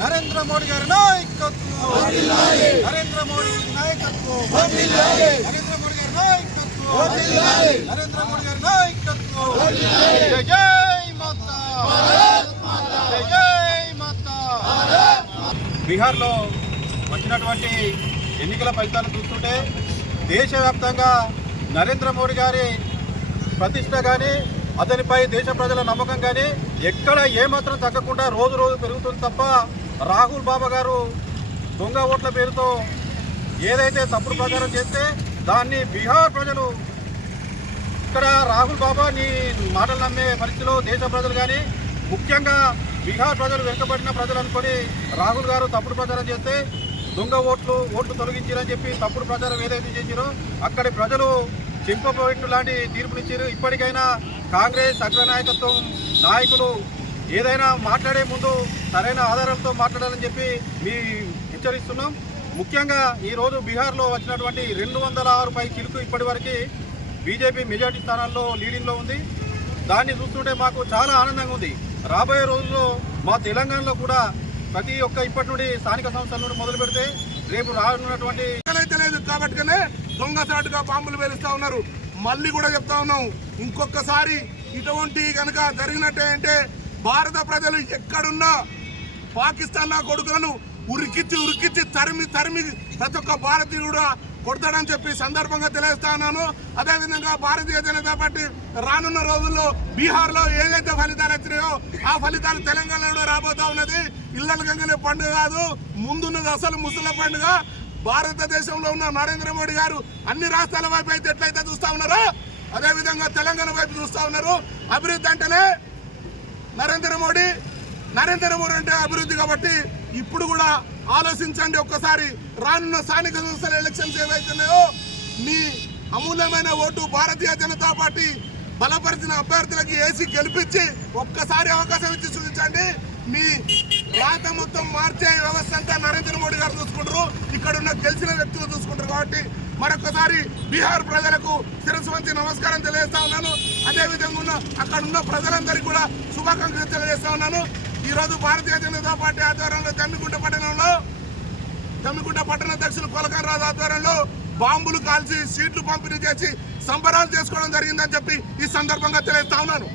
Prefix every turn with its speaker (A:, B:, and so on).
A: నరేంద్ర మోడీ గారి నాయకత్వం. నరేంద్ర మోడీ నాయకత్వం. నరేంద్ర మోడీ గారి నాయకత్వం. నరేంద్ర మోడీ గారి నాయకత్వం. బీహార్లో వచ్చినటువంటి ఎన్నికల ఫలితాలు చూస్తుంటే దేశవ్యాప్తంగా నరేంద్ర మోడీ గారి ప్రతిష్ట కానీ అతనిపై దేశ ప్రజల నమ్మకం కానీ ఎక్కడ ఏమాత్రం తగ్గకుండా రోజు రోజు పెరుగుతుంది తప్ప రాహుల్ బాబా గారు దొంగ ఓట్ల పేరుతో ఏదైతే తప్పుడు ప్రచారం చేస్తే దాన్ని బీహార్ ప్రజలు ఇక్కడ రాహుల్ బాబా నీ మాటలు నమ్మే పరిస్థితిలో దేశ ప్రజలు కానీ ముఖ్యంగా బీహార్ ప్రజలు వెనుకబడిన ప్రజలు అనుకొని రాహుల్ గారు తప్పుడు ప్రచారం చేస్తే దొంగ ఓట్లు ఓట్లు తొలగించారని చెప్పి తప్పుడు ప్రచారం ఏదైతే చేసిరో అక్కడి ప్రజలు చింపపోయిట్టు లాంటి తీర్పునిచ్చారు ఇప్పటికైనా కాంగ్రెస్ అగ్రనాయకత్వం నాయకులు ఏదైనా మాట్లాడే ముందు సరైన ఆధారాలతో మాట్లాడాలని చెప్పి మీ హెచ్చరిస్తున్నాం. ముఖ్యంగా ఈరోజు బీహార్లో వచ్చినటువంటి రెండు వందల ఆరు పై చిలుకు ఇప్పటివరకు బీజేపీ మెజార్టీ స్థానాల్లో లీడింగ్లో ఉంది. దాన్ని చూస్తుంటే మాకు చాలా ఆనందంగా ఉంది. రాబోయే రోజుల్లో మా తెలంగాణలో కూడా ప్రతి ఒక్క ఇప్పటి నుండి స్థానిక సంస్థల నుండి మొదలు పెడితే రేపు రానున్నటువంటి
B: అయితే లేదు కాబట్టినే దొంగసాటుగా బాంబులు పేలుస్తా ఉన్నారు. మళ్ళీ కూడా చెప్తా ఉన్నాం ఇంకొకసారి ఇటువంటి కనుక జరిగినట్టే అంటే భారత ప్రజలు ఎక్కడున్నా పాకిస్తాన్ నా కొడుకులను ఉరికిచ్చి ఉరికిచ్చి తరిమి తరిమి ప్రతి ఒక్క భారతీయుడు కొడతాడని చెప్పి సందర్భంగా తెలియజేస్తా ఉన్నాను. అదేవిధంగా భారతీయ జనతా పార్టీ రానున్న రోజుల్లో బీహార్లో ఏదైతే ఫలితాలు వచ్చినాయో ఆ ఫలితాలు తెలంగాణలో రాబోతా ఉన్నది. ఇళ్ళ గంగనే పండుగ కాదు ముందున్నది అసలు ముసల పండుగ. భారతదేశంలో ఉన్న నరేంద్ర మోడీ గారు అన్ని రాష్ట్రాల వైపు అయితే ఎట్లయితే చూస్తా ఉన్నారో అదే విధంగా తెలంగాణ వైపు చూస్తా ఉన్నారు. అభివృద్ధి అంటేనే నరేంద్ర మోడీ నరేంద్ర మోడీ అంటే అభివృద్ధి కాబట్టి ఇప్పుడు కూడా ఆలోచించండి ఒక్కసారి. రానున్న స్థానిక సంస్థల ఎలక్షన్స్ ఏవైతున్నాయో మీ అమూల్యమైన ఓటు భారతీయ జనతా పార్టీ బలపరిచిన అభ్యర్థులకి వేసి గెలిపించి ఒక్కసారి అవకాశం ఇచ్చి చూపించండి. మీ రాత మొత్తం మార్చే వ్యవస్థ అంతా నరేంద్ర మోడీ గారు చూసుకుంటారు. ఇక్కడ ఉన్న గెలిచిన వ్యక్తులు చూసుకుంటారు కాబట్టి మరొకసారి బీహార్ ప్రజలకు శిరస్సు మంచి నమస్కారం తెలియజేస్తా ఉన్నాను. అదేవిధంగా ఉన్న అక్కడ ఉన్న ప్రజలందరికీ కూడా శుభాకాంక్షలు తెలియజేస్తా ఉన్నాను. ఈరోజు భారతీయ జనతా పార్టీ ఆధ్వర్యంలో జమ్మికుంట పట్టణంలో జమ్మికుంట పట్టణ అధ్యక్షులు కొలకర్రాజు ఆధ్వర్యంలో బాంబులు కాల్చి సీట్లు పంపిణీ చేసి సంబరాలు చేసుకోవడం జరిగిందని చెప్పి ఈ సందర్భంగా తెలియజేస్తా ఉన్నాను.